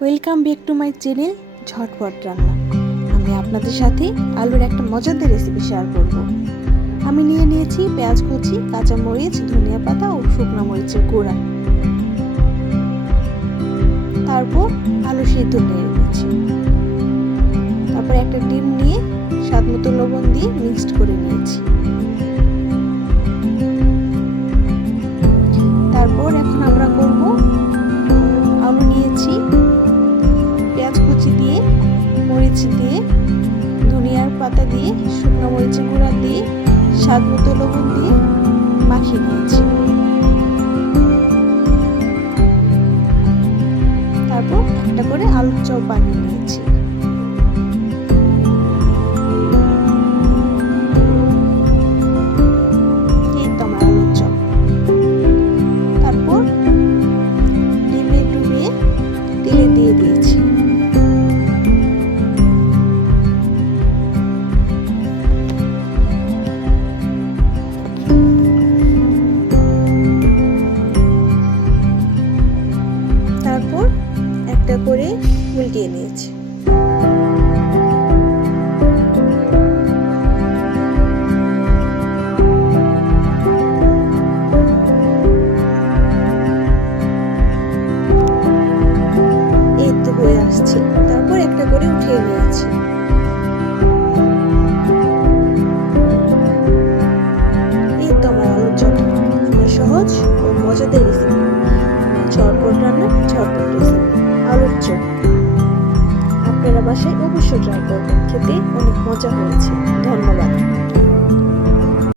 Welcome back to my channel ঝটপট রান্না। আমি আপনাদের সাথে আলুর একটা মজাদার রেসিপি শেয়ার করব। আমি নিয়েছি পেঁয়াজ কুচি, কাঁচা মরিচ, ধনিয়া পাতা ও শুকনো মরিচের গুঁড়া। তারপর আলু সিদ্ধ নিয়েছি। তারপর একটা ডিম নিয়ে স্বাদ মতো লবণ দিয়ে মিক্সড করে নিয়েছি। তারপর এখন আমরা করব আলু নিয়েছি, পেঁয়াজ কুচি দিয়ে, মরিচ দিয়ে, ধনিয়ার পাতা দিয়ে, শুকনো মরিচের গুঁড়া দিয়ে, স্বাদ মতো লবণ দিয়ে মাখিয়ে নিয়েছি। তারপর একটা করে আলুর চপ বানিয়ে নিয়েছি। এই তো আমার আলুর চপ। তারপর ডিমে ডুবিয়ে তেলে দিয়ে দিয়েছি। তারপর একটা করে উল্টিয়ে নিয়েছি। এই তো হয়ে আসছে। তারপর একটা করে উঠিয়ে নিয়েছি। এই তো আমার আলুর চপ। আমার সহজ ও মজাদার রেসিপি। ঝটপট রান্না, ঝটপট রেসিপি, আলুর চপ। আপনারা বাসায় অবশ্যই ট্রাই করবেন, খেতে অনেক মজা হয়েছে। ধন্যবাদ।